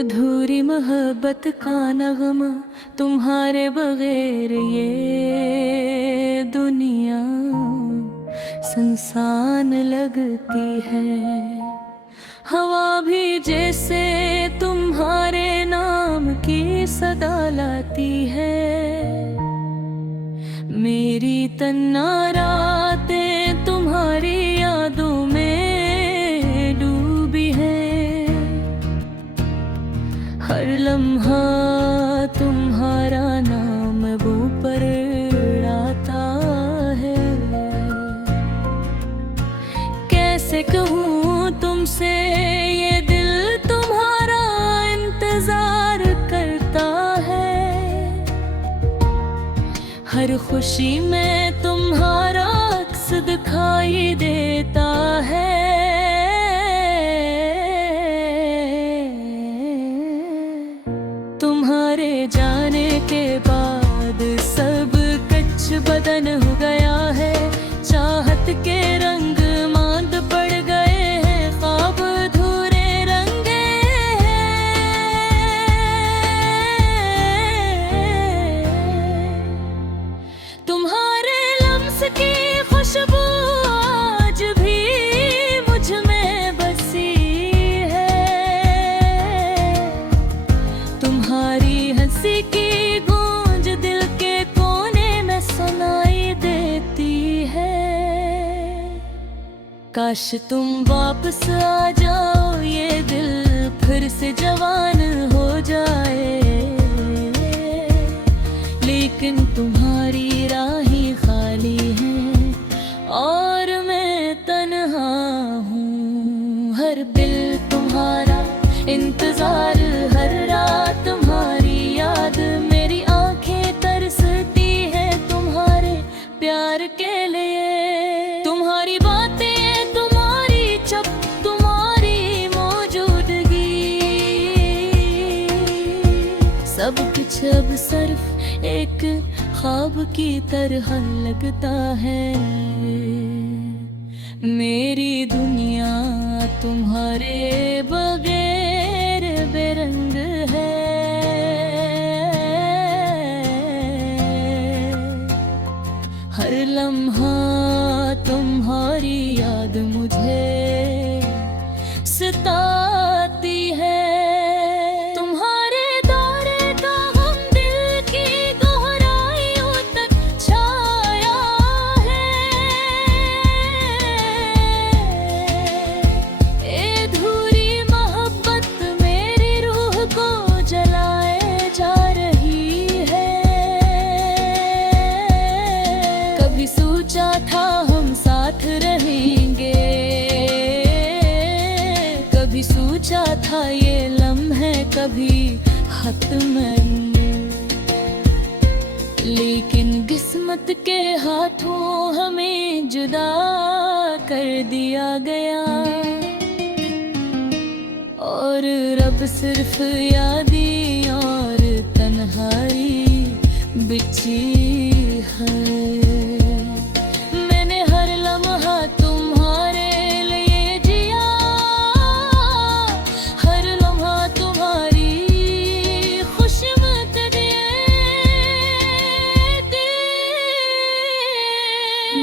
अधूरी मोहब्बत का नगमा, तुम्हारे बगैर ये दुनिया सुनसान लगती है। हवा भी जैसे तुम्हारे नाम की सदा लाती है। मेरी तन्हा रातें तुम्हारी यादों में डूबी है। हर लम्हा तुम्हारा नाम वो पर आता है। कैसे कहूँ तुमसे ये दिल तुम्हारा इंतजार करता है। हर खुशी में तुम्हारा अक्स दिखाई देता है। तुम्हारे जाने के बाद सब कच्छ बदन हो गया है। चाहत के रंग मांद पड़ गए हैं, ख्वाब अधूरे रंगे हैं। तुम्हारे लम्स की खुशबू आज भी मुझ में बसी है। तुम्हारी हंसी की गूंज दिल के कोने में सुनाई देती है। काश तुम वापस आ जाओ, ये दिल फिर से जवान हो जाए। लेकिन तुम्हारी राहें खाली हैं और मैं तन्हा हूँ। हर दिल तुम्हारा इंतजार, हर रात तुम्हारी याद। मेरी आंखें तरसती है तुम्हारे प्यार के लिए। तुम्हारी बातें, तुम्हारी चुप, तुम्हारी मौजूदगी, सब कुछ अब सिर्फ एक ख्वाब की तरह लगता है। मेरी दुनिया तुम्हारे बगैर बेरंग है। हर लम्हा तुम्हारी याद मुझे सताती है। तुम्हारे दौरे का गम दिल की गहराइयों तक छाया है। ए अधूरी मोहब्बत मेरी रूह को जलाए जा रही है। कभी सोचा था हम साथ रहेंगे, कभी सोचा था ये लम्हे कभी खत्म होंगे। लेकिन किस्मत के हाथों हमें जुदा कर दिया गया। और रब सिर्फ यादी और तन्हाई बिछी है। मैंने हर लम्हा तुम्हारे लिए जिया, हर लम्हा तुम्हारी खुशमत दी।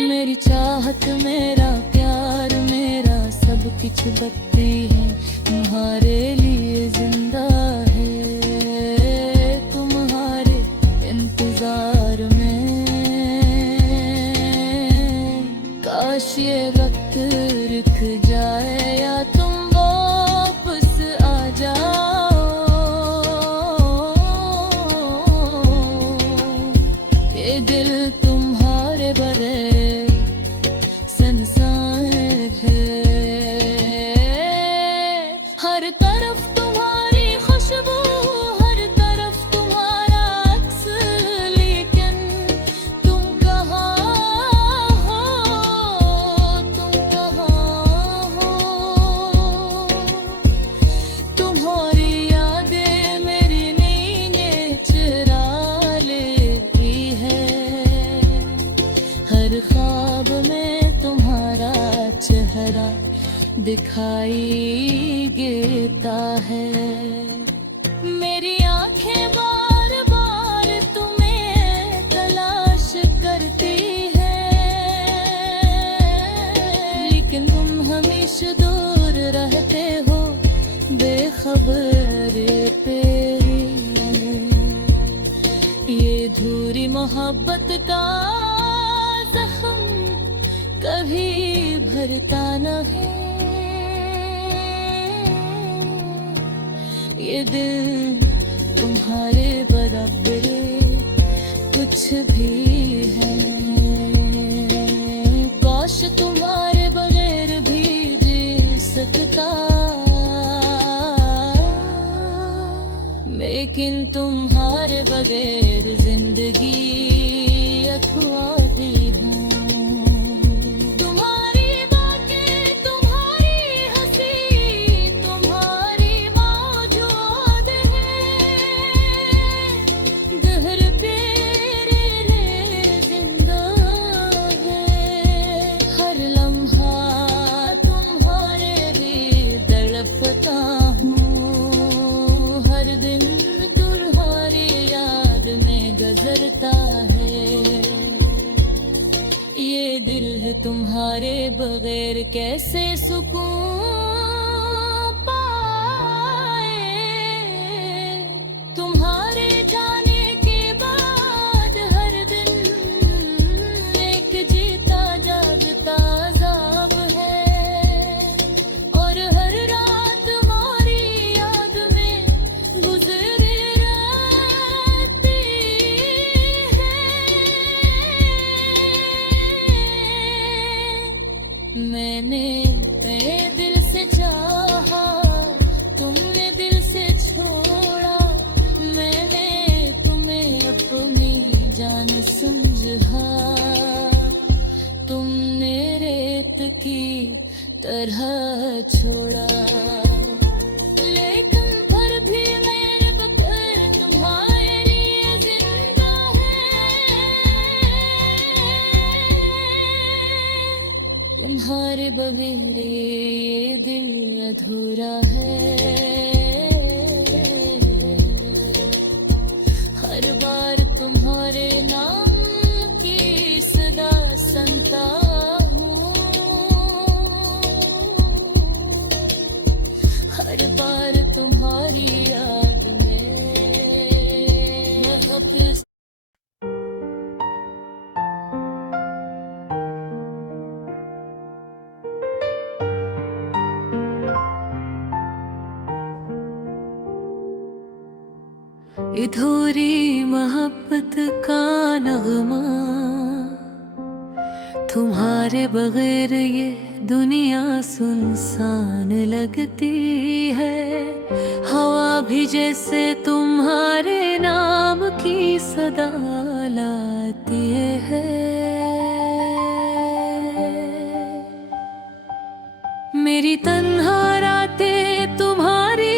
मेरी चाहत, मेरा प्यार, मेरा सब कुछ बत्ती है तुम्हारे लिए जिंदा है। तुम्हारे इंतजार में काश ये वक्त रुक जाए या तुम वापस आ जाओ। ये दिल तुम्हारे बगैर सुनसान है। हर तरफ तुम्हारी खुशबू, हर तरफ तुम्हारा अक्स। लेकिन तुम कहाँ हो, तुम कहाँ हो। तुम्हारी यादें मेरी नींदें चुरा लेती है। हर ख्वाब में तुम्हारा चेहरा दिखाई देता है। अधूरी मोहब्बत का जख्म कभी भरता न है। ये दिल तुम्हारे बराबर कुछ भी है, काश तुम्हारे बगैर भी जी सकता, लेकिन तुम्हारे बगैर जिंदगी अखवाती हूँ। तुम्हारी बातें, तुम्हारी हंसी, तुम्हारी मौजूद है, दहर पेरे जिंदा है। हर लम्हा तुम्हारे लिए तड़पता हूँ, हर दिन तुम्हारी याद में गुजरता है। ये दिल है तुम्हारे बगैर कैसे सुकून पाए। तुम्हारे जाने के बाद हर दिन एक जीता जागता अज़ाब है, और हर रात हमारी याद में गुजरे रहती है। मैंने दिल से चाहा, तुमने दिल से छोड़ा, मैंने तुम्हें अपनी जान समझा, तुमने रेत की तरह छोड़ा। लेकिन फिर भी मेरे बगैर तुम्हारे लिए जिंदा है, तुम्हारे बगैर ये दिल अधूरा है। हर बार तुम्हारे नाम की सदा सुनता हूँ, हर बार तुम्हारी याद में मैं वापस। अधूरी मोहब्बत का नगमा, तुम्हारे बगैर ये दुनिया सुनसान लगती है। हवा भी जैसे तुम्हारे नाम की सदा लाती है। मेरी तन्हा रातें तुम्हारी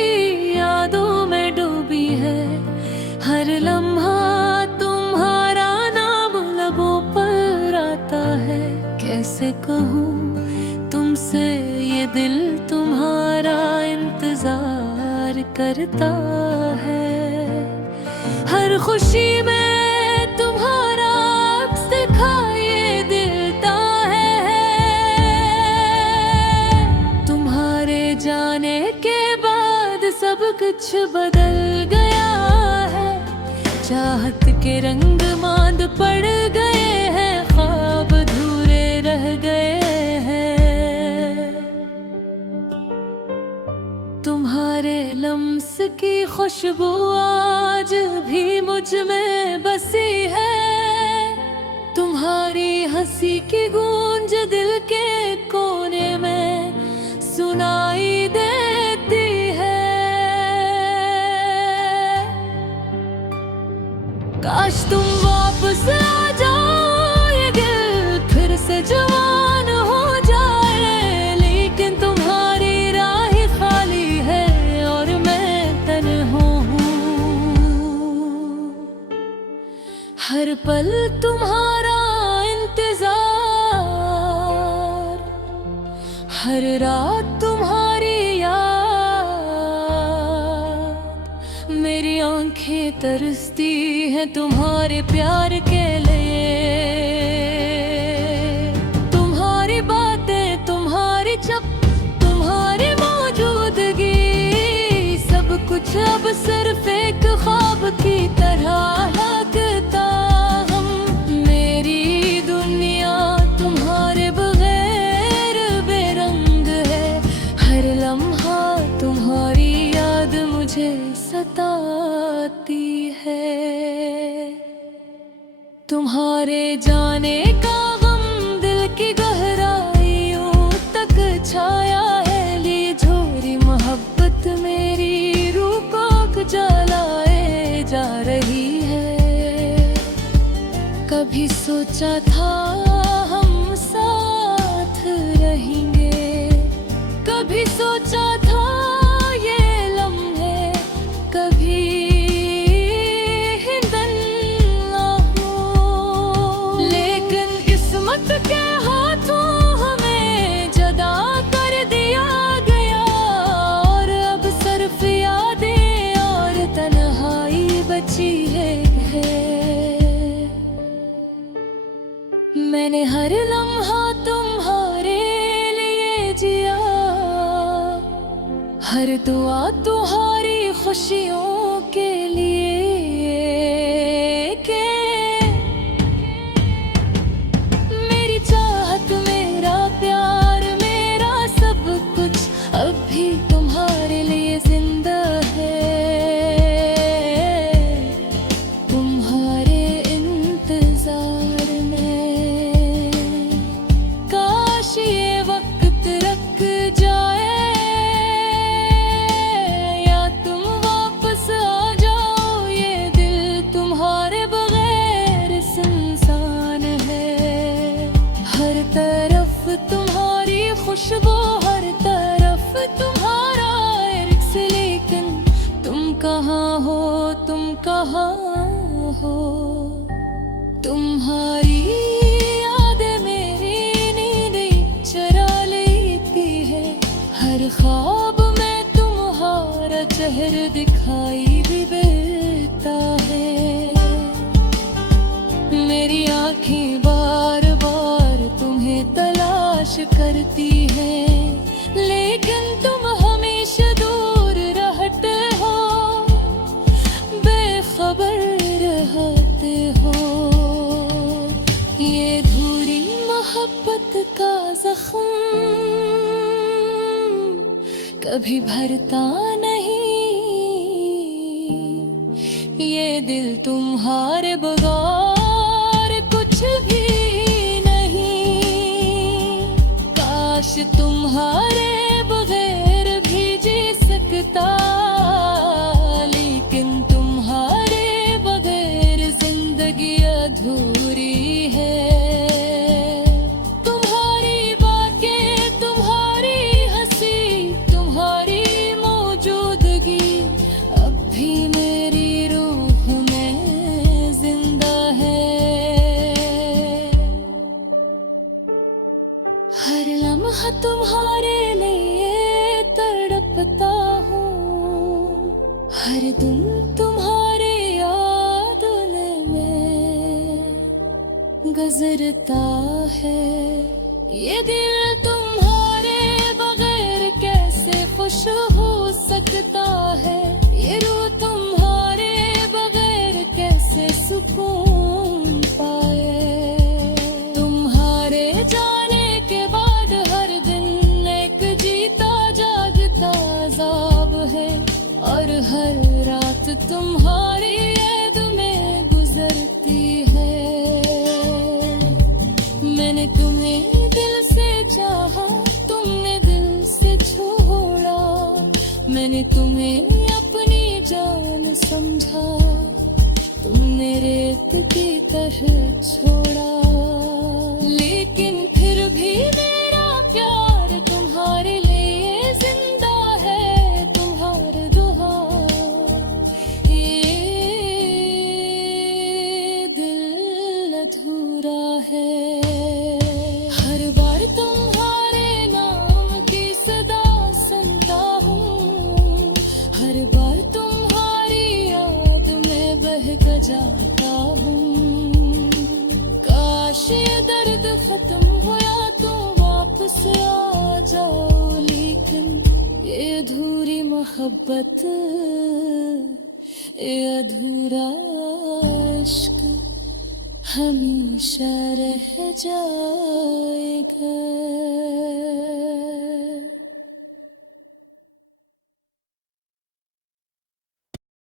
यादों में डूबी है, हर लम्हा तुम्हारा नाम लबों पर आता है। कैसे कहूँ तुमसे ये दिल तुम्हारा इंतजार करता है, हर खुशी में तुम्हारा अक्स दिखाई देता है। तुम्हारे जाने के बाद सब कुछ बदल गया है, चाहत के रंग मांद पड़ गए हैं, ख्वाब अधूरे रह गए हैं। तुम्हारे लम्स की खुशबू आज भी मुझ में बसी है, तुम्हारी हंसी की गूंज दिल के कोने में सुनाई देती है। काश तुम वापस आ जाओ, ये दिल फिर से जवान हो जाए, लेकिन तुम्हारी राह खाली है और मैं तन्हा हूँ। हर पल तुम्हारा इंतजार, हर रात तुम्हारी याद। मेरी आंखें तरसती हैं तुम्हारे प्यार के लिए, तुम्हारी बातें, तुम्हारी चप, तुम्हारी मौजूदगी, सब कुछ अब सिर्फ एक ख्वाब की तरह लगता तुम्हारे जाने का गम दिल की गहराइयों तक छाया है। ली झोरी मोहब्बत मेरी रूह को जलाए जा रही है। कभी सोचा था हम साथ रहेंगे, कभी सोचा था ये लम्हे कभी हिंदन ना हो। लेकिन किस्मत के हाथों हमें जदा कर दिया गया, और अब सिर्फ यादें और तन्हाई बची है। मैंने हर लम्हा तुम्हारे लिए जिया, हर दुआ तुम्हारी खुशियों के लिए। के मेरी चाहत, मेरा प्यार, मेरा सब कुछ अब भी तुम्हारे लिए जिंदा है। तुम्हारे इंतजार में काश ये वक्त रख जाए, तुम्हारी खुशबू हर तरफ तुम्हारा इर्क्स। लेकिन तुम कहाँ हो, तुम कहाँ हो? तुम्हारी यादें मेरी नींद चुरा लेती है। हर ख्वाब में तुम्हारा चेहरा दिखाई भी देता है। मेरी आँखें बार बार तुम्हें तलाश करती हैं, लेकिन तुम हमेशा दूर रहते हो, बेखबर रहते हो। ये अधूरी मोहब्बत का जख्म कभी भरता नहीं। ये दिल तुम्हारे बगैर कुछ भी काश तुम्हारे बगैर भी जी सकता, लेकिन तुम्हारे बगैर जिंदगी अधूरी है। तुम्हारी बातें, तुम्हारी हंसी, तुम्हारी मौजूदगी अब भी मेरी रूह में जिंदा है। हर लम्हा तुम्हारे लिए तड़पता हूँ, हर दिन तुम्हारे यादों में गुजरता है। ये दिल तुम्हारे बगैर कैसे खुश हो सकता है? ये रूह तुम्हारे बगैर कैसे सुकून पाए? तुम्हारे जाने के बाद हर दिन एक जीता जागता अज़ाब है, और हर रात तुम्हारी याद में गुजरती है। मैंने तुम्हें दिल से चाहा, तुमने दिल से छोड़ा। मैंने तुम्हें अपनी जान समझा, तुमने रेत की तरह छोड़ा। लेकिन फिर भी मेरा प्यार तुम्हारे लिए जिंदा है। तुम्हारे दुआ ये दिल अधूरा है। हर बार तुम्हारे नाम की सदा सुनता हूँ, हर बार तुम्हारी याद में बहक जाता हूँ। काश ये दर्द खत्म हुआ तो वापस आ जाओ, लेकिन ये अधूरी मोहब्बत, ये अधूरा इश्क हमेशा रह जाएगा।